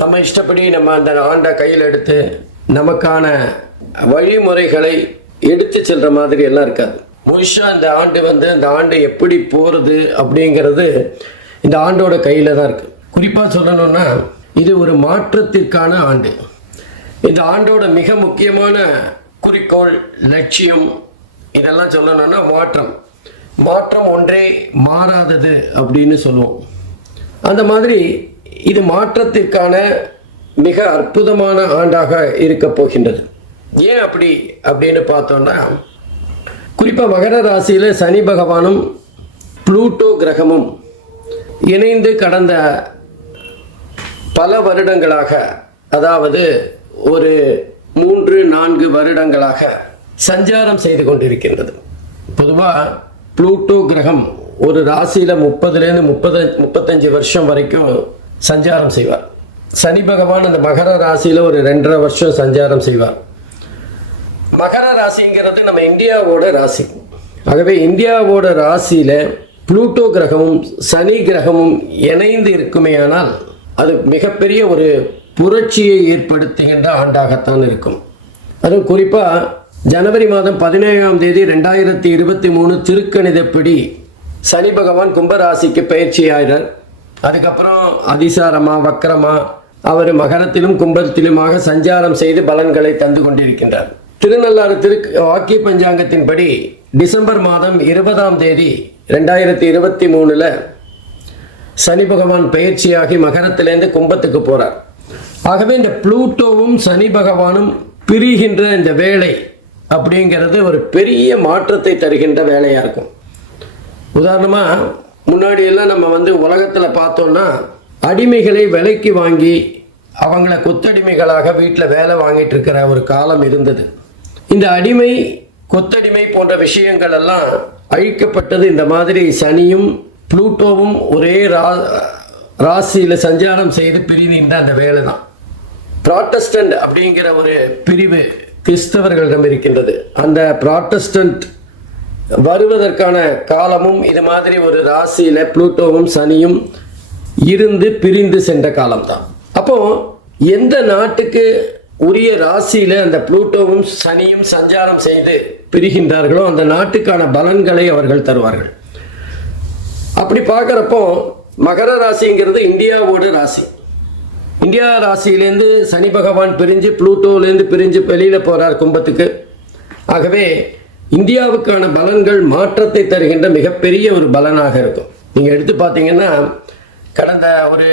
நம்ம இஷ்டப்படி நம்ம அந்த ஆண்டை கையில் எடுத்து நமக்கான வழிமுறைகளை எடுத்து செல்ற மாதிரி எல்லாம் இருக்காது. முழுஷா இந்த ஆண்டு வந்து இந்த ஆண்டு எப்படி போகிறது அப்படிங்கிறது இந்த ஆண்டோட கையில் தான் இருக்கு. குறிப்பாக சொல்லணும்னா இது ஒரு மாற்றத்திற்கான ஆண்டு. இந்த ஆண்டோட மிக முக்கியமான குறிக்கோள் லட்சியம் இதெல்லாம் சொல்லணும்னா மாற்றம். மாற்றம் ஒன்றே மாறாதது அப்படின்னு சொல்லுவோம். அந்த மாதிரி இது மாற்றத்திற்கான மிக அற்புதமான ஆண்டாக இருக்க போகின்றது. ஏன் அப்படி? அப்படின்னு பார்த்தோம்னா குறிப்பாக மகர ராசியில் சனி பகவானும் ப்ளூட்டோ கிரகமும் இணைந்து கடந்த பல வருடங்களாக அதாவது ஒரு மூன்று நான்கு வருடங்களாக சஞ்சாரம் செய்து கொண்டிருக்கின்றது. பொதுவாக ப்ளூட்டோ கிரகம் ஒரு ராசியில் முப்பதுலேருந்து முப்பது முப்பத்தஞ்சு வருஷம் வரைக்கும் சஞ்சாரம் செய்வார். சனி பகவான் அந்த மகர ராசியில் ஒரு ரெண்டரை வருஷம் சஞ்சாரம் செய்வார். மகர ராசிங்கிறது நம்ம இந்தியாவோட ராசி. ஆகவே இந்தியாவோட ராசியில் புளூட்டோ கிரகமும் சனி கிரகமும் இணைந்து இருக்குமேயானால் அது மிகப்பெரிய ஒரு புரட்சியை ஏற்படுத்துகின்ற ஆண்டாகத்தான் இருக்கும். அதுவும் குறிப்பாக ஜனவரி மாதம் பதினேழாம் தேதி ரெண்டாயிரத்தி இருபத்தி மூணு திருக்கணிதப்படி சனி பகவான் கும்பராசிக்கு பயிற்சியாகிறார். அதுக்கப்புறம் அதிசாரமா வக்கரமா அவர் மகரத்திலும் கும்பத்திலுமாக சஞ்சாரம் செய்து பலன்களை தந்து கொண்டிருக்கின்றார். திருநள்ளாறு திரு வாக்கிய பஞ்சாங்கத்தின்படி டிசம்பர் மாதம் இருபதாம் தேதி ரெண்டாயிரத்தி இருபத்தி மூணுல சனி பகவான் பயிற்சியாகி மகரத்திலேருந்து கும்பத்துக்கு போறார். ஆகவே இந்த ப்ளூட்டோவும் சனி பகவானும் பிரிகின்ற இந்த வேலை அப்படிங்கிறது ஒரு பெரிய மாற்றத்தை தருகின்ற வேலையா இருக்கும். உதாரணமா முன்னாடி எல்லாம் நம்ம வந்து உலகத்தில் பார்த்தோம்னா அடிமைகளை விலைக்கு வாங்கி அவங்கள கொத்தடிமைகளாக வீட்டில் வேலை வாங்கிட்டு இருக்கிற ஒரு காலம் இருந்தது. இந்த அடிமை கொத்தடிமை போன்ற விஷயங்கள் எல்லாம் அழிக்கப்பட்டது இந்த மாதிரி சனியும் புளூட்டோவும் ஒரே ரா ராசியில் சஞ்சாரம் செய்து பிரிவின்ற அந்த வேலை தான் ப்ராட்டஸ்டன்ட் அப்படிங்கிற ஒரு பிரிவு கிறிஸ்தவர்களிடம் இருக்கின்றது. அந்த ப்ராட்டஸ்டன்ட் வருவதற்கான காலமும் இது மாதிரி ஒரு ராசியில் புளூட்டோவும் சனியும் இருந்து பிரிந்து சென்ற காலம்தான். அப்போ எந்த நாட்டுக்கு உரிய ராசியில அந்த புளூட்டோவும் சனியும் சஞ்சாரம் செய்து பிரிகின்றார்களோ அந்த நாட்டுக்கான பலன்களை அவர்கள் தருவார்கள். அப்படி பார்க்குறப்போ மகர ராசிங்கிறது இந்தியாவோட ராசி. இந்தியா ராசியிலேருந்து சனி பகவான் பிரிஞ்சு புளூட்டோலேருந்து பிரிஞ்சு வெளியில் போகிறார் கும்பத்துக்கு. ஆகவே இந்தியாவுக்கான பலன்கள் மாற்றத்தை தருகின்ற மிகப்பெரிய ஒரு பலனாக இருக்கும். நீங்கள் எடுத்து பார்த்தீங்கன்னா கடந்த ஒரு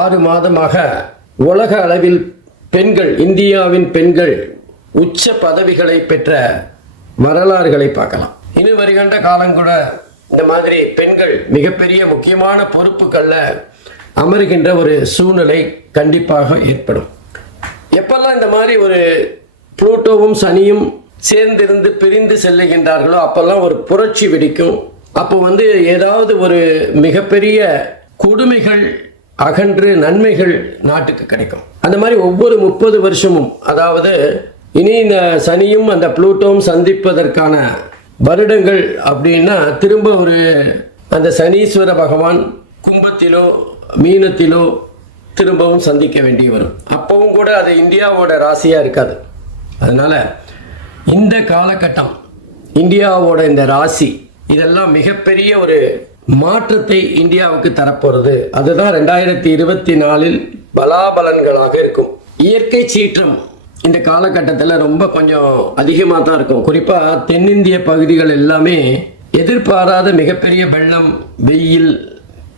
ஆறு மாதமாக உலக அளவில் பெண்கள் இந்தியாவின் பெண்கள் உச்ச பதவிகளை பெற்ற வரலாறுகளை பார்க்கலாம். இனி வருகின்ற காலம் கூட இந்த மாதிரி பெண்கள் மிகப்பெரிய முக்கியமான பொறுப்புகளில் அமருகின்ற ஒரு சூழ்நிலை கண்டிப்பாக ஏற்படும். எப்பெல்லாம் இந்த மாதிரி ஒரு புளூட்டோவும் சனியும் சேர்ந்திருந்து பிரிந்து செல்லுகின்றார்களோ அப்பெல்லாம் ஒரு புரட்சி வெடிக்கும். அப்போ வந்து ஏதாவது ஒரு மிகப்பெரிய கொடுமைகள் அகன்று நன்மைகள் நாட்டுக்கு கிடைக்கும். அந்த மாதிரி ஒவ்வொரு முப்பது வருஷமும் அதாவது இனி இந்த சனியும் அந்த புளூட்டோவும் சந்திப்பதற்கான வருடங்கள் அப்படின்னா திரும்ப ஒரு அந்த சனீஸ்வர பகவான் கும்பத்திலோ மீனத்திலோ திரும்பவும் சந்திக்க வேண்டி வரும். அப்பவும் கூட அது இந்தியாவோட ராசியாக இருக்காது. அதனால இந்த காலகட்டம் இந்தியாவோட இந்த ராசி இதெல்லாம் மிகப்பெரிய ஒரு மாற்றத்தை இந்தியாவுக்கு தரப்போறது. அதுதான் ரெண்டாயிரத்தி இருபத்தி நாலில் பலாபலன்களாக இருக்கும். இயற்கை சீற்றம் இந்த காலகட்டத்தில் ரொம்ப கொஞ்சம் அதிகமாக தான் இருக்கும். குறிப்பாக தென்னிந்திய பகுதிகள் எல்லாமே எதிர்பாராத மிகப்பெரிய வெள்ளம் வெயில்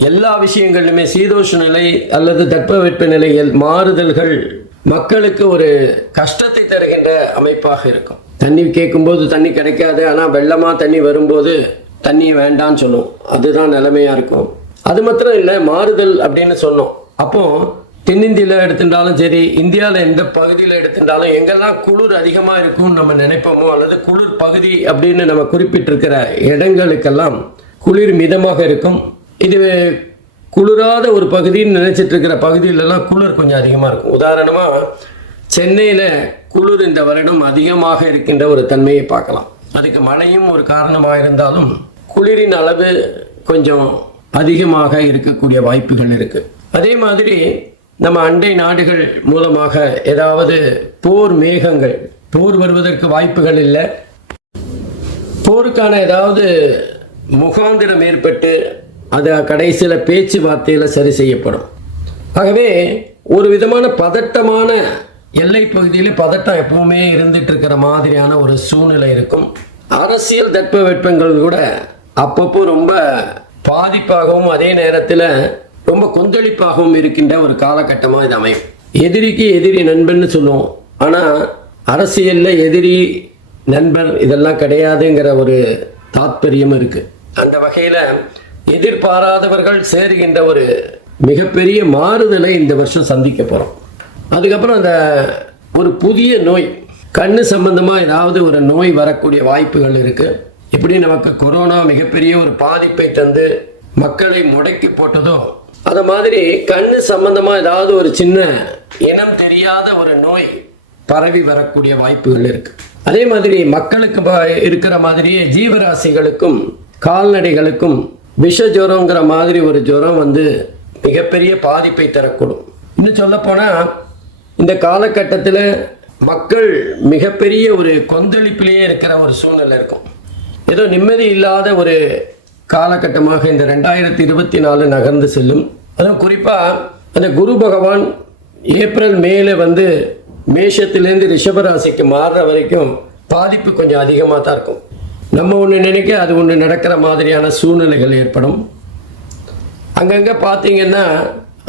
எல்லா விஷயங்களிலுமே சீதோஷ நிலை அல்லது தட்பவெட்ப நிலைகள் மாறுதல்கள் மக்களுக்கு ஒரு கஷ்டத்தை தருகின்ற அமைப்பாக இருக்கும். தண்ணி கேட்கும்போது தண்ணி கிடைக்காது ஆனால் வெள்ளமாக தண்ணி வரும்போது தண்ணி வேண்டான்னு சொல்லும். அதுதான் நிலைமையாக இருக்கும். அது மாத்திரம் இல்லை மாறுதல் அப்படின்னு சொன்னோம். அப்போ தென்னிந்தியில் எடுத்துட்டாலும் சரி இந்தியாவில் எந்த பகுதியில் எடுத்துட்டாலும் எங்கெல்லாம் குளிர் அதிகமாக இருக்கும்னு நம்ம நினைப்போமோ அல்லது குளிர் பகுதி அப்படின்னு நம்ம குறிப்பிட்டிருக்கிற இடங்களுக்கெல்லாம் குளிர் மிதமாக இருக்கும். இது குளிராத ஒரு பகுதின்னு நினைச்சிட்டு இருக்கிற பகுதியிலலாம் குளிர் கொஞ்சம் அதிகமாக இருக்கும். உதாரணமாக சென்னையில் குளிர் இந்த வருடம் அதிகமாக இருக்கின்ற ஒரு தன்மையை பார்க்கலாம். அதுக்கு மழையும் ஒரு காரணமாக இருந்தாலும் குளிரின் அளவு கொஞ்சம் அதிகமாக இருக்கக்கூடிய வாய்ப்புகள் இருக்கு. அதே மாதிரி நம்ம அண்டை நாடுகள் மூலமாக ஏதாவது போர் மேகங்கள் போர் வருவதற்கு வாய்ப்புகள் இல்லை. போருக்கான ஏதாவது முகாந்திரம் ஏற்பட்டு அது கடைசியில் பேச்சுவார்த்தையில் சரி செய்யப்படும். ஆகவே ஒரு விதமான பதட்டமான எல்லை பகுதியில் பதட்டம் எப்பவுமே இருந்துட்டு இருக்கிற மாதிரியான ஒரு சூழ்நிலை இருக்கும். அரசியல் தட்பவெட்பங்கள் கூட அப்பப்போ ரொம்ப பாதிப்பாகவும் அதே நேரத்தில் ரொம்ப கொந்தளிப்பாகவும் இருக்கின்ற ஒரு காலகட்டமாக இது அமையும். எதிரிக்கு எதிரி நண்பன்னு சொல்லுவோம். ஆனால் அரசியலில் எதிரி நண்பர் இதெல்லாம் கிடையாதுங்கிற ஒரு தாத்பரியம் இருக்கு. அந்த வகையில் எதிர்பாராதவர்கள் சேருகின்ற ஒரு மிகப்பெரிய மாறுதலை இந்த வருஷம் சந்திக்க போகிறோம் அதுக்கப்புறம் அந்த ஒரு புதிய நோய் கண்ணு சம்பந்தமாக ஏதாவது ஒரு நோய் வரக்கூடிய வாய்ப்புகள் இருக்குது இப்படி நமக்கு கொரோனா மிகப்பெரிய ஒரு பாதிப்பை தந்து மக்களை முடக்கி போட்டதோ அது மாதிரி கண்ணு சம்பந்தமாக ஏதாவது ஒரு சின்ன இனம் தெரியாத ஒரு நோய் பரவி வரக்கூடிய வாய்ப்புகள் இருக்கு. அதே மாதிரி மக்களுக்கு இருக்கிற மாதிரியே ஜீவராசிகளுக்கும் கால்நடைகளுக்கும் விஷ ஜுரங்கிற மாதிரி ஒரு ஜுரம் வந்து மிகப்பெரிய பாதிப்பை தரக்கூடும். இன்னும் சொல்லப்போனால் இந்த காலகட்டத்தில் மக்கள் மிகப்பெரிய ஒரு கொந்தளிப்பிலேயே இருக்கிற ஒரு சூழ்நிலை இருக்கும். ஏதோ நிம்மதி இல்லாத ஒரு காலகட்டமாக இந்த ரெண்டாயிரத்தி இருபத்தி நாலு நகர்ந்து செல்லும். அதுவும் குறிப்பாக அந்த குரு பகவான் ஏப்ரல் மேலே வந்து மேஷத்திலேருந்து ரிஷபராசிக்கு மாறுற வரைக்கும் பாதிப்பு கொஞ்சம் அதிகமாக தான் இருக்கும். நம்ம ஒன்று நினைக்க அது ஒன்று நடக்கிற மாதிரியான சூழ்நிலைகள் ஏற்படும். அங்கங்கே பார்த்தீங்கன்னா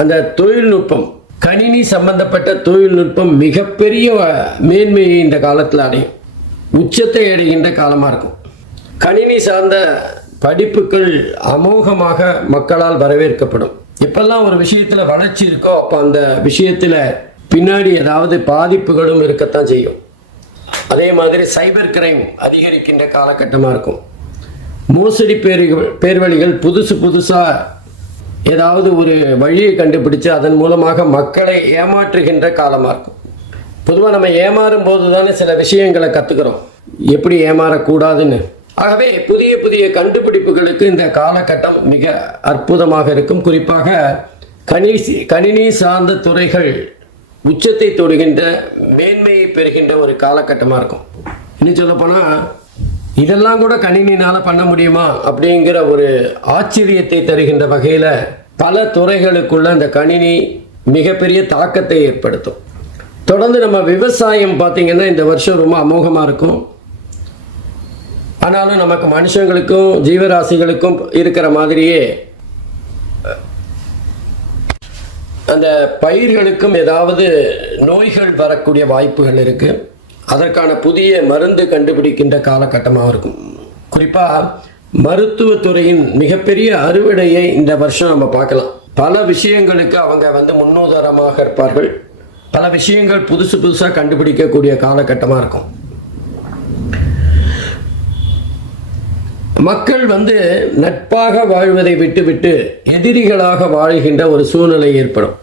அந்த தொழில்நுட்பம் கணினி சம்பந்தப்பட்ட தொழில்நுட்பம் மிகப்பெரிய மேன்மையை இந்த காலத்தில் அடையும். உச்சத்தை அடைகின்ற காலமாக இருக்கும். கணினி சார்ந்த படிப்புகள் அமோகமாக மக்களால் வரவேற்கப்படும். எப்பெல்லாம் ஒரு விஷயத்தில் வளர்ச்சி இருக்கோ அப்போ அந்த விஷயத்தில் பின்னாடி ஏதாவது பாதிப்புகளும் இருக்கத்தான் செய்யும். அதே மாதிரி சைபர் கிரைம் அதிகரிக்கின்ற காலகட்டமாக இருக்கும். மோசடி பேர் பேர்வழிகள் புதுசு புதுசாக ஏதாவது ஒரு வழியை கண்டுபிடிச்சு அதன் மூலமாக மக்களை ஏமாற்றுகின்ற காலமாக இருக்கும். பொதுவாக நம்ம ஏமாறும் போது தானே சில விஷயங்களை கற்றுக்கிறோம் எப்படி ஏமாறக்கூடாதுன்னு. ஆகவே புதிய புதிய கண்டுபிடிப்புகளுக்கு இந்த காலகட்டம் மிக அற்புதமாக இருக்கும். குறிப்பாக கணிசி கணினி சார்ந்த துறைகள் உச்சத்தை தொடுகின்ற மேன்மையை பெறுகின்ற ஒரு காலகட்டமாக இருக்கும். இன்னும் சொல்லப்போனால் இதெல்லாம் கூட கணினினால் பண்ண முடியுமா அப்படிங்கிற ஒரு ஆச்சரியத்தை தருகின்ற வகையில் பல துறைகளுக்குள்ள அந்த கணினி மிகப்பெரிய தாக்கத்தை ஏற்படுத்தும். தொடர்ந்து நம்ம விவசாயம் பார்த்தீங்கன்னா இந்த வருஷம் ரொம்ப அமோகமாக இருக்கும். ஆனாலும் நமக்கு மனுஷங்களுக்கும் ஜீவராசிகளுக்கும் இருக்கிற மாதிரியே அந்த பயிர்களுக்கும் ஏதாவது நோய்கள் வரக்கூடிய வாய்ப்புகள் இருக்குது அதற்கான புதிய மருந்து கண்டுபிடிக்கின்ற காலகட்டமாக இருக்கும். குறிப்பாக மருத்துவத்துறையின் மிகப்பெரிய அறுவடையை இந்த வருஷம் நம்ம பார்க்கலாம். பல விஷயங்களுக்கு அவங்க வந்து முன்னுதாரணமாக இருப்பார்கள். பல விஷயங்கள் புதுசு புதுசாக கண்டுபிடிக்கக்கூடிய காலகட்டமாக இருக்கும். மக்கள் வந்து நட்பாக வாழ்வதை விட்டுவிட்டு எதிரிகளாக வாழ்கின்ற ஒரு சூழ்நிலை ஏற்படும்.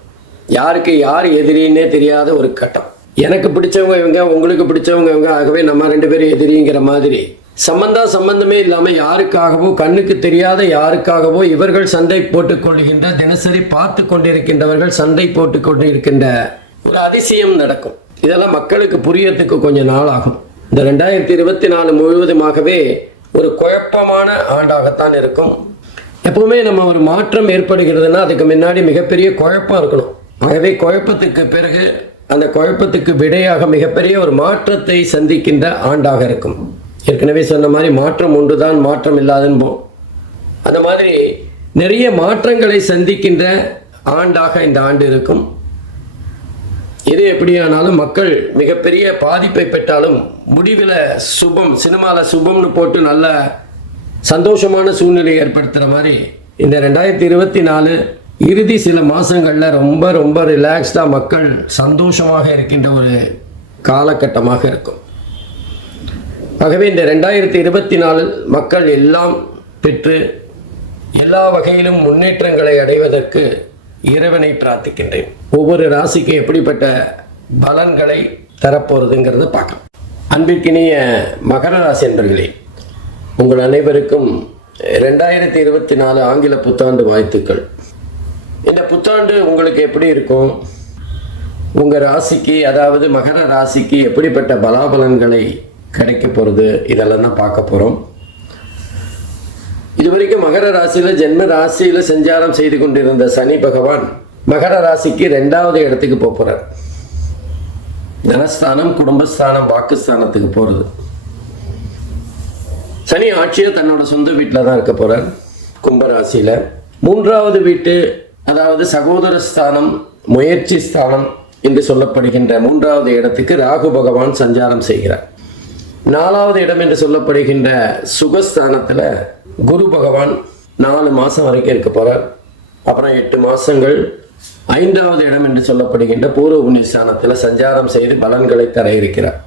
யாருக்கு யார் எதிரின்னே தெரியாத ஒரு கட்டம். எனக்கு பிடிச்சவங்க இவங்க உங்களுக்கு பிடிச்சவங்க இவங்க ஆகவே நம்ம ரெண்டு பேரும் எதிரிங்கிற மாதிரி. சம்பந்தா சம்பந்தமே இல்லாமல் யாருக்காகவோ கண்ணுக்கு தெரியாத யாருக்காகவோ இவர்கள் சண்டை போட்டுக் கொள்கின்ற தினசரி பார்த்து கொண்டிருக்கின்றவர்கள் சண்டை போட்டுக் கொண்டிருக்கின்ற ஒரு அதிசயம் நடக்கும். இதெல்லாம் மக்களுக்கு புரியறதுக்கு கொஞ்சம் நாள் ஆகும். இந்த ரெண்டாயிரத்தி இருபத்தி நாலு முழுவதுமாகவே ஒரு குழப்பமான ஆண்டாகத்தான் இருக்கும். எப்பவுமே நம்ம ஒரு மாற்றம் ஏற்படுகிறதுனா அதுக்கு முன்னாடி மிகப்பெரிய குழப்பம் இருக்கணும். ஆகவே குழப்பத்துக்கு பிறகு அந்த குழப்பத்துக்கு விடையாக மிகப்பெரிய ஒரு மாற்றத்தை சந்திக்கின்ற ஆண்டாக இருக்கும். ஏற்கனவே சொன்ன மாதிரி மாற்றம் ஒன்றுதான் மாற்றம் இல்லாதன்போம் அந்த மாதிரி நிறைய மாற்றங்களை சந்திக்கின்ற ஆண்டாக இந்த ஆண்டு இருக்கும். எது எப்படியானாலும் மக்கள் மிகப்பெரிய பாதிப்பை பெற்றாலும் முடிவில் சுபம் சினிமாவில் சுபம்னு போட்டு நல்ல சந்தோஷமான சூழ்நிலை ஏற்படுத்துகிற மாதிரி இந்த ரெண்டாயிரத்தி இருபத்தி நாலு இறுதி சில மாதங்களில் ரொம்ப ரொம்ப ரிலாக்ஸ்டாக மக்கள் சந்தோஷமாக இருக்கின்ற ஒரு காலகட்டமாக இருக்கும். ஆகவே இந்த ரெண்டாயிரத்தி இருபத்தி நாலில் மக்கள் எல்லாம் பெற்று எல்லா வகையிலும் முன்னேற்றங்களை அடைவதற்கு இறைவனை பிரார்த்திக்கின்றேன். ஒவ்வொரு ராசிக்கு எப்படிப்பட்ட பலன்களை தரப்போகிறதுங்கிறத பார்க்கலாம். அன்பிற்கினிய மகர ராசி என்பர்களே உங்கள் அனைவருக்கும் ரெண்டாயிரத்தி இருபத்தி நாலு ஆங்கில புத்தாண்டு வாழ்த்துக்கள். இந்த புத்தாண்டு உங்களுக்கு எப்படி இருக்கும்? உங்கள் ராசிக்கு அதாவது மகர ராசிக்கு எப்படிப்பட்ட பலாபலன்களை கிடைக்க போகிறது இதெல்லாம் தான் பார்க்க போகிறோம் இதுவரைக்கும் மகர ராசியில் ஜென்ம ராசியில் சஞ்சாரம் செய்து கொண்டிருந்த சனி பகவான் மகர ராசிக்கு ரெண்டாவது இடத்துக்கு போக போகிறார் தனஸ்தானம் குடும்பஸ்தானம் வாக்குஸ்தானத்துக்கு போகிறது சனி ஆட்சியை தன்னோட சொந்த வீட்டில் தான் இருக்க போகிறார் கும்பராசியில். மூன்றாவது வீட்டு அதாவது சகோதர ஸ்தானம் முயற்சி ஸ்தானம் என்று சொல்லப்படுகின்ற மூன்றாவது இடத்துக்கு ராகு பகவான் சஞ்சாரம் செய்கிறார். நாலாவது இடம் என்று சொல்லப்படுகின்ற சுகஸ்தானத்தில் குரு பகவான் நாலு மாதம் வரைக்கும் இருக்க போகிறார் அப்புறம் எட்டு மாதங்கள் ஐந்தாவது இடம் என்று சொல்லப்படுகின்ற பூர்வ புண்ணியஸ்தானத்தில் சஞ்சாரம் செய்து பலன்களை தர இருக்கிறார்.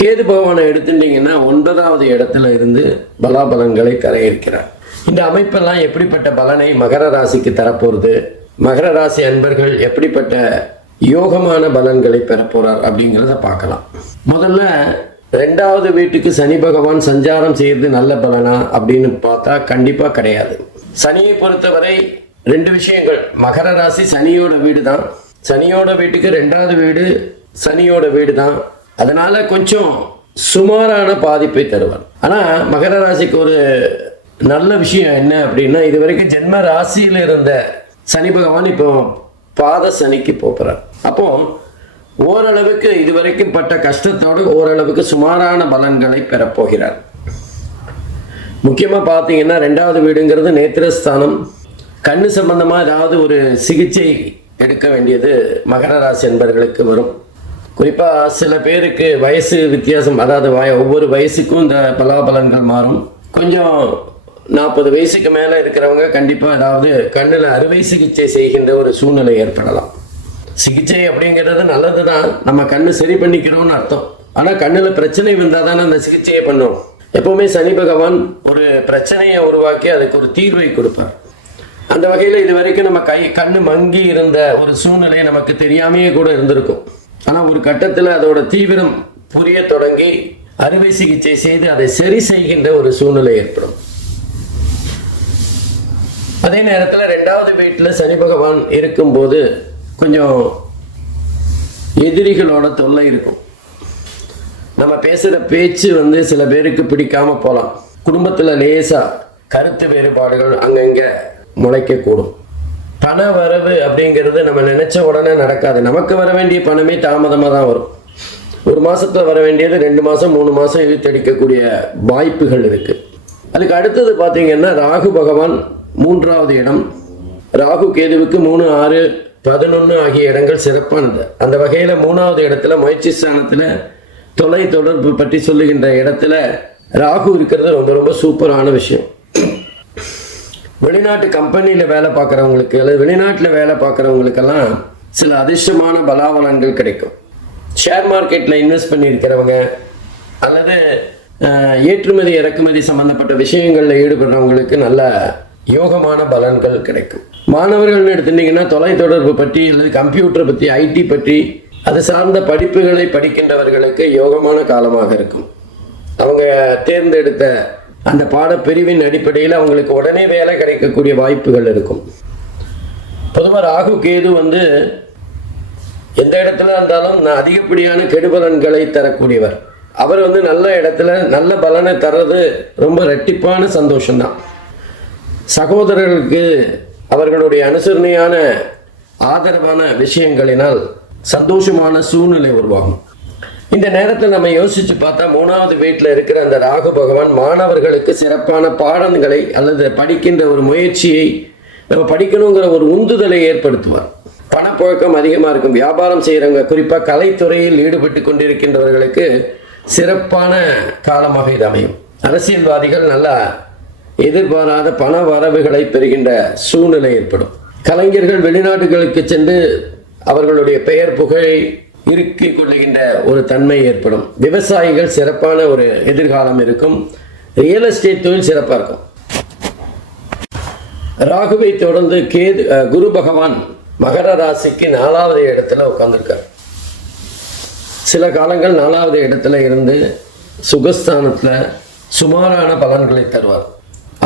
கேது பகவானை எடுத்துட்டீங்கன்னா ஒன்பதாவது இடத்துல இருந்து பலாபலன்களை தர இருக்கிறார். இந்த அமைப்பெல்லாம் எப்படிப்பட்ட பலனை மகர ராசிக்கு தரப்போகிறது மகர ராசி அன்பர்கள் எப்படிப்பட்ட யோகமான பலன்களை பெறப்போறார் அப்படிங்கிறத பார்க்கலாம். முதல்ல ரெண்டாவது வீட்டுக்கு சனி பகவான் சஞ்சாரம் செய்யறது நல்ல பலனா அப்படின்னு பார்த்தா கண்டிப்பா கிடையாது. சனியை பொறுத்தவரை ரெண்டு விஷயங்கள். மகர ராசி சனியோட வீடு தான் சனியோட வீட்டுக்கு ரெண்டாவது வீடு சனியோட வீடு தான் அதனால கொஞ்சம் சுமாரான பாதிப்பை தருவார். ஆனா மகர ராசிக்கு ஒரு நல்ல விஷயம் என்ன அப்படின்னா இது வரைக்கும் ஜென்ம ராசியில் இருந்த சனி பகவான் இப்போ பாத சனிக்கு போகிறார் அப்போ ஓரளவுக்கு இதுவரைக்கும் பட்ட கஷ்டத்தோடு ஓரளவுக்கு சுமாரான பலன்களை பெறப்போகிறார் முக்கியமாக பார்த்தீங்கன்னா ரெண்டாவது வீடுங்கிறது நேத்திரஸ்தானம். கண்ணு சம்பந்தமாக ஏதாவது ஒரு சிகிச்சை எடுக்க வேண்டியது மகர ராசி என்பர்களுக்கு வரும். குறிப்பாக சில பேருக்கு வயசு வித்தியாசம் அதாவது வய ஒவ்வொரு வயசுக்கும் இந்த பலாபலன்கள் மாறும். கொஞ்சம் நாற்பது வயசுக்கு மேலே இருக்கிறவங்க கண்டிப்பாக அதாவது கண்ணில் அறுவை சிகிச்சை செய்கின்ற ஒரு சூழ்நிலை ஏற்படலாம். சிகிச்சை அப்படிங்கிறது நல்லது தான் நம்ம கண்ணு சரி பண்ணிக்கிறோம்னு அர்த்தம். ஆனால் கண்ணில் பிரச்சனை வந்தால் தானே அந்த சிகிச்சையை பண்ணும் எப்போவுமே சனி பகவான் ஒரு பிரச்சனையை உருவாக்கி அதுக்கு ஒரு தீர்வை கொடுப்பார். அந்த வகையில் இது வரைக்கும் நம்ம கை கண்ணு மங்கி இருந்த ஒரு சூழ்நிலை நமக்கு தெரியாமையே கூட இருந்திருக்கும். ஆனால் ஒரு கட்டத்தில் அதோட தீவிரம் புரிய தொடங்கி அறுவை சிகிச்சை செய்து அதை சரி செய்கின்ற ஒரு சூழ்நிலை ஏற்படும். அதே நேரத்தில் ரெண்டாவது வீட்டில் சனி பகவான் இருக்கும்போது கொஞ்சம் எதிரிகளோட தொல்லை இருக்கும். நம்ம பேசுகிற பேச்சு வந்து சில பேருக்கு பிடிக்காம போகலாம் குடும்பத்தில் லேசாக கருத்து வேறுபாடுகள் அங்கங்கே முளைக்கக்கூடும். பண வரவு அப்படிங்கிறது நம்ம நினச்ச உடனே நடக்காது. நமக்கு வர வேண்டிய பணமே தாமதமாக தான் வரும். ஒரு மாதத்தில் வர வேண்டியது ரெண்டு மாதம் மூணு மாதம் இழுத்தடிக்கக்கூடிய வாய்ப்புகள் இருக்குது அதுக்கு அடுத்தது பார்த்தீங்கன்னா ராகு பகவான் மூன்றாவது இடம் ராகு கேதுவுக்கு மூணு ஆறு பதினொன்று ஆகிய இடங்கள் சிறப்பானது. அந்த வகையில் மூணாவது இடத்துல முயற்சி ஸ்தானத்தில் தொலை தொடர்பு பற்றி சொல்லுகின்ற இடத்துல ராகு இருக்கிறது ரொம்ப ரொம்ப சூப்பரான விஷயம். வெளிநாட்டு கம்பெனியில் வேலை பார்க்குறவங்களுக்கு அல்லது வெளிநாட்டில் வேலை பார்க்குறவங்களுக்கெல்லாம் சில அதிர்ஷ்டமான பலாபலன்கள் கிடைக்கும். ஷேர் மார்க்கெட்டில் இன்வெஸ்ட் பண்ணியிருக்கிறவங்க அல்லது ஏற்றுமதி இறக்குமதி சம்பந்தப்பட்ட விஷயங்களில் ஈடுபடுறவங்களுக்கு நல்ல யோகமான பலன்கள் கிடைக்கும். மாணவர்கள்னு எடுத்துட்டீங்கன்னா தொலைத்தொடர்பு பற்றி அல்லது கம்ப்யூட்டர் பற்றி ஐடி பற்றி அது சார்ந்த படிப்புகளை படிக்கின்றவர்களுக்கு யோகமான காலமாக இருக்கும். அவங்க தேர்ந்தெடுத்த அந்த பாடப்பிரிவின் அடிப்படையில் அவங்களுக்கு உடனே வேலை கிடைக்கக்கூடிய வாய்ப்புகள் இருக்கும். பொதுவாக ராகு கேது வந்து எந்த இடத்துல இருந்தாலும் நான் அதிகப்படியான கெடுபலன்களை தரக்கூடியவர். அவர் வந்து நல்ல இடத்துல நல்ல பலனை தர்றது ரொம்ப ரெட்டிப்பான சந்தோஷம்தான். சகோதரர்களுக்கு அவர்களுடைய அனுசரணையான ஆதரவான விஷயங்களினால் சந்தோஷமான சூழ்நிலை உருவாகும். இந்த நேரத்தில் நம்ம யோசிச்சு பார்த்தா மூணாவது வீட்டில் இருக்கிற அந்த ராகு பகவான் மாணவர்களுக்கு சிறப்பான பாடங்களை அல்லது படிக்கின்ற ஒரு முயற்சியை நம்ம படிக்கணுங்கிற ஒரு உந்துதலை ஏற்படுத்துவார். பணப்புழக்கம் அதிகமாக இருக்கும். வியாபாரம் செய்கிறவங்க குறிப்பாக கலைத்துறையில் ஈடுபட்டு கொண்டிருக்கின்றவர்களுக்கு சிறப்பான காலமாக இது அமையும். அரசியல்வாதிகள் நல்லா எதிர்பாராத பண வரவுகளை பெறுகின்ற சூழ்நிலை ஏற்படும். கலைஞர்கள் வெளிநாடுகளுக்கு சென்று அவர்களுடைய பெயர் புகழை இருக்கிக் கொள்ளுகின்ற ஒரு தன்மை ஏற்படும். விவசாயிகள் சிறப்பான ஒரு எதிர்காலம் இருக்கும். ரியல் எஸ்டேட் தொழில் சிறப்பாக இருக்கும். ராகுவை தொடர்ந்து கேது குரு பகவான் மகர ராசிக்கு நாலாவது இடத்துல உட்கார்ந்திருக்கார். சில காலங்கள் நாலாவது இடத்துல இருந்து சுகஸ்தானத்துல சுமாரான பலன்களை தருவார்.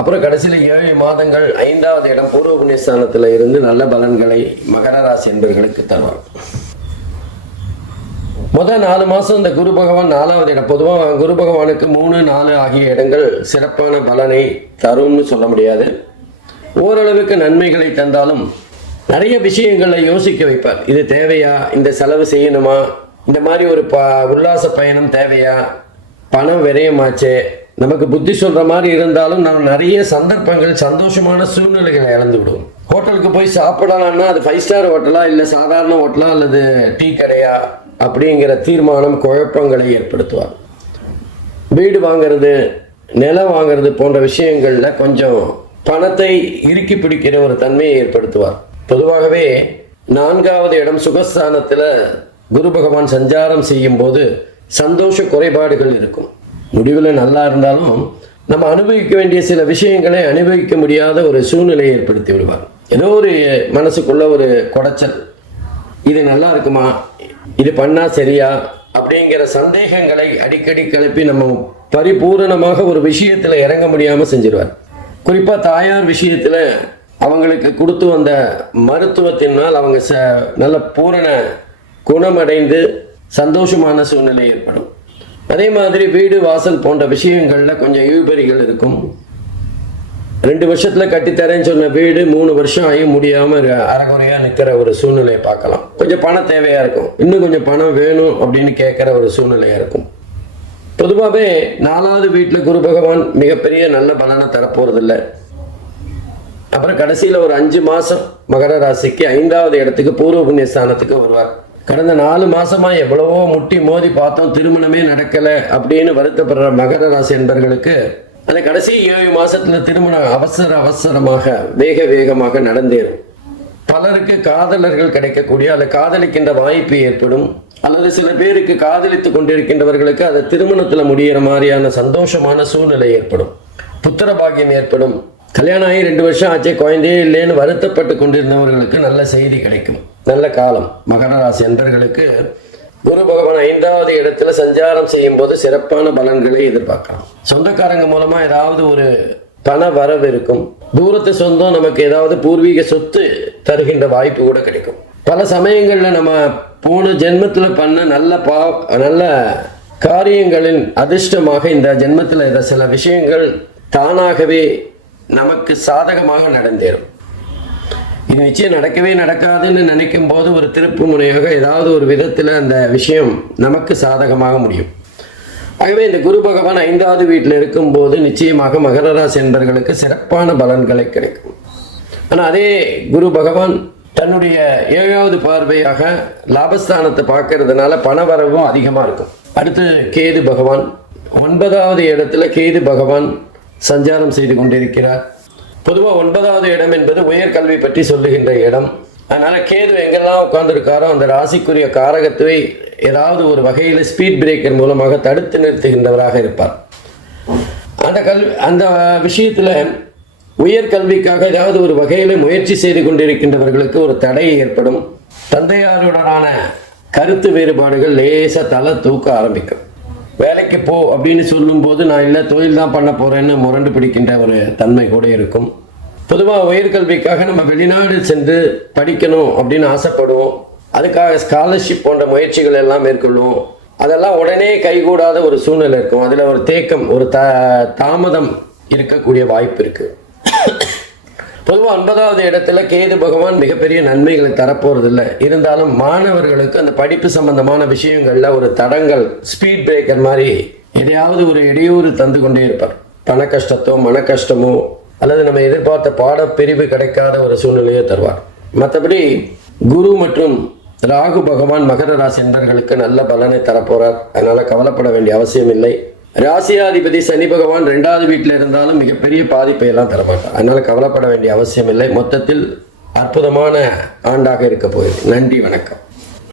அப்புறம் கடைசியில் ஏழு மாதங்கள் ஐந்தாவது இடம் பூர்வ புண்ணியஸ்தானத்தில் இருந்து நல்ல பலன்களை மகர ராசி என்பவர்களுக்கு தருவார் முதல் நாலு மாதம் இந்த குரு பகவான் நாலாவது இடம். பொதுவாக குரு பகவானுக்கு மூணு நாலு ஆகிய இடங்கள் சிறப்பான பலனை தரும்னு சொல்ல முடியாது. ஓரளவுக்கு நன்மைகளை தந்தாலும் நிறைய விஷயங்களை யோசிக்க வைப்பார். இது தேவையா? இந்த செலவு செய்யணுமா? இந்த மாதிரி ஒரு ப உல்லாச பயணம் தேவையா? பணம் விரயமாச்சே? நமக்கு புத்தி சொல்கிற மாதிரி இருந்தாலும் நம்ம நிறைய சந்தர்ப்பங்கள் சந்தோஷமான சூழ்நிலைகளை இழந்து விடுவோம். ஹோட்டலுக்கு போய் சாப்பிடலாம்னா அது ஃபைவ் ஸ்டார் ஹோட்டலா இல்லை சாதாரண ஹோட்டலா அல்லது டீ கடையா அப்படிங்கிற தீர்மானம் குழப்பங்களை ஏற்படுத்துவார் வீடு வாங்கிறது நிலம் வாங்குறது போன்ற விஷயங்களில் கொஞ்சம் பணத்தை இறுக்கி பிடிக்கிற ஒரு தன்மையை ஏற்படுத்துவார். பொதுவாகவே நான்காவது இடம் சுகஸ்தானத்தில் குரு பகவான் சஞ்சாரம் செய்யும் போது சந்தோஷ குறைபாடுகள் இருக்கும். முடிவில் நல்லா இருந்தாலும் நம்ம அனுபவிக்க வேண்டிய சில விஷயங்களை அனுபவிக்க முடியாத ஒரு சூழ்நிலையை ஏற்படுத்தி விடுவார். ஏதோ ஒரு மனசுக்குள்ள ஒரு குடைச்சல் இது நல்லா இருக்குமா இது பண்ணா சரியா அப்படிங்கிற சந்தேகங்களை அடிக்கடி கிளப்பி நம்ம பரிபூரணமாக ஒரு விஷயத்தில் இறங்க முடியாமல் செஞ்சிருவார். குறிப்பாக தாயார் விஷயத்தில் அவங்களுக்கு கொடுத்து வந்த மருத்துவத்தினால் அவங்க ச நல்ல பூரண குணமடைந்து சந்தோஷமான சூழ்நிலை ஏற்படும். அதே மாதிரி வீடு வாசல் போன்ற விஷயங்கள்ல கொஞ்சம் இழுபறிகள் இருக்கும். ரெண்டு வருஷத்துல கட்டித்தரேன்னு சொன்ன வீடு மூணு வருஷம் ஆகி முடியாம ர- அரைகுறையா நிக்கிற ஒரு சூழ்நிலையை பார்க்கலாம். கொஞ்சம் பணம் தேவையா இருக்கும். இன்னும் கொஞ்சம் பணம் வேணும் அப்படின்னு கேட்கிற ஒரு சூழ்நிலையா இருக்கும். பொதுவாகவே நாலாவது வீட்டில் குரு பகவான் மிகப்பெரிய நல்ல பலனை தரப்போறதில்லை. அப்புறம் கடைசியில் ஒரு அஞ்சு மாதம் மகர ராசிக்கு ஐந்தாவது இடத்துக்கு பூர்வ புண்ணிய ஸ்தானத்துக்கு வருவார். கடந்த நாலு மாசமா எவ்வளவோ முட்டி மோதி பார்த்தோம் திருமணமே நடக்கலை அப்படின்னு வருத்தப்படுற மகர ராசி என்பர்களுக்கு அந்த கடைசி ஏழு மாசத்துல திருமணம் அவசர அவசரமாக வேக வேகமாக நடந்தேறும். பலருக்கு காதலர்கள் கிடைக்கக்கூடிய அல்லது காதலிக்கின்ற வாய்ப்பு ஏற்படும். அல்லது சில பேருக்கு காதலித்துக் கொண்டிருக்கின்றவர்களுக்கு அது திருமணத்துல முடியிற மாதிரியான சந்தோஷமான சூழ்நிலை ஏற்படும். புத்திர பாகியம் ஏற்படும். கல்யாணம் ஆகி ரெண்டு வருஷம் ஆச்சே குழந்தையே இல்லைன்னு வருத்தப்பட்டு கொண்டிருந்தவர்களுக்கு நல்ல செய்தி கிடைக்கும். நல்ல காலம். மகர ராசி என்பர்களுக்கு குரு பகவான் ஐந்தாவது இடத்துல சஞ்சாரம் செய்யும் போது சிறப்பான பலன்களை எதிர்பார்க்கலாம். சொந்தக்காரங்க மூலமா ஏதாவது ஒரு பண வரவு இருக்கும். தூரத்து சொந்தம் நமக்கு ஏதாவது பூர்வீக சொத்து தருகின்ற வாய்ப்பு கூட கிடைக்கும். பல சமயங்களில் நம்ம போன ஜென்மத்தில் பண்ண நல்ல பா நல்ல காரியங்களின் அதிர்ஷ்டமாக இந்த ஜென்மத்தில் சில விஷயங்கள் தானாகவே நமக்கு சாதகமாக நடந்தேறும். இது நிச்சயம் நடக்கவே நடக்காதுன்னு நினைக்கும் போது ஒரு திருப்பு முனையாக ஏதாவது ஒரு விதத்தில் அந்த விஷயம் நமக்கு சாதகமாக முடியும். ஆகவே இந்த குரு பகவான் ஐந்தாவது வீட்டில் இருக்கும்போது நிச்சயமாக மகர ராசி என்பர்களுக்கு சிறப்பான பலன்களை கிடைக்கும். ஆனால் அதே குரு பகவான் தன்னுடைய ஏழாவது பார்வையாக லாபஸ்தானத்தை பார்க்கறதுனால பணவரவும் அதிகமாக இருக்கும். அடுத்து கேது பகவான். ஒன்பதாவது இடத்துல கேது பகவான் சஞ்சாரம் செய்து கொண்டிருக்கிறார். பொதுவாக ஒன்பதாவது இடம் என்பது உயர்கல்வி பற்றி சொல்லுகின்ற இடம். அதனால் கேது எங்கெல்லாம் உட்கார்ந்துருக்காரோ அந்த ராசிக்குரிய காரகத்துவை ஏதாவது ஒரு வகையில் ஸ்பீட் பிரேக்கர் மூலமாக தடுத்து நிறுத்துகின்றவராக இருப்பார். அந்த கல்வி அந்த விஷயத்தில் உயர்கல்விக்காக ஏதாவது ஒரு வகையில் முயற்சி செய்து கொண்டிருக்கின்றவர்களுக்கு ஒரு தடை ஏற்படும். தந்தையாருடனான கருத்து வேறுபாடுகள் லேசாக தலை தூக்க ஆரம்பிக்கும். வேலைக்கு போ அப்படின்னு சொல்லும்போது நான் இல்லை தொழில் தான் பண்ண போகிறேன்னு முரண்டு பிடிக்கின்ற ஒரு தன்மை கூட இருக்கும். பொதுவாக உயர்கல்விக்காக நம்ம வெளிநாடு சென்று படிக்கணும் அப்படின்னு ஆசைப்படுவோம். அதுக்காக ஸ்காலர்ஷிப் போன்ற முயற்சிகள் எல்லாம் மேற்கொள்வோம். அதெல்லாம் உடனே கைகூடாத ஒரு சூழ்நிலை இருக்கும். அதில் ஒரு தேக்கம் ஒரு த தாமதம் இருக்கக்கூடிய வாய்ப்பு இருக்குது பொதுவாக ஒன்பதாவது இடத்துல கேது பகவான் மிகப்பெரிய நன்மைகளை தரப்போறதில்லை. இருந்தாலும் மாணவர்களுக்கு அந்த படிப்பு சம்பந்தமான விஷயங்கள்ல ஒரு தடங்கள் ஸ்பீட் பிரேக்கர் மாதிரி எதையாவது ஒரு இடையூறு தந்து கொண்டே இருப்பார். பண கஷ்டத்தோ மன கஷ்டமோ அல்லது நம்ம எதிர்பார்த்த பாடப்பிரிவு கிடைக்காத ஒரு சூழ்நிலையோ தருவார். மற்றபடி குரு மற்றும் ராகு பகவான் மகர ராசி நண்பர்களுக்கு நல்ல பலனை தரப்போறார். அதனால கவலைப்பட வேண்டிய அவசியம் இல்லை. ராசியாதிபதி சனி பகவான் ரெண்டாவது வீட்டில் இருந்தாலும் மிகப்பெரிய பாதிப்பை எல்லாம் தரமாட்டான் அதனால கவலைப்பட வேண்டிய அவசியம் இல்லை மொத்தத்தில் அற்புதமான ஆண்டாக இருக்க போகுது. நன்றி வணக்கம்.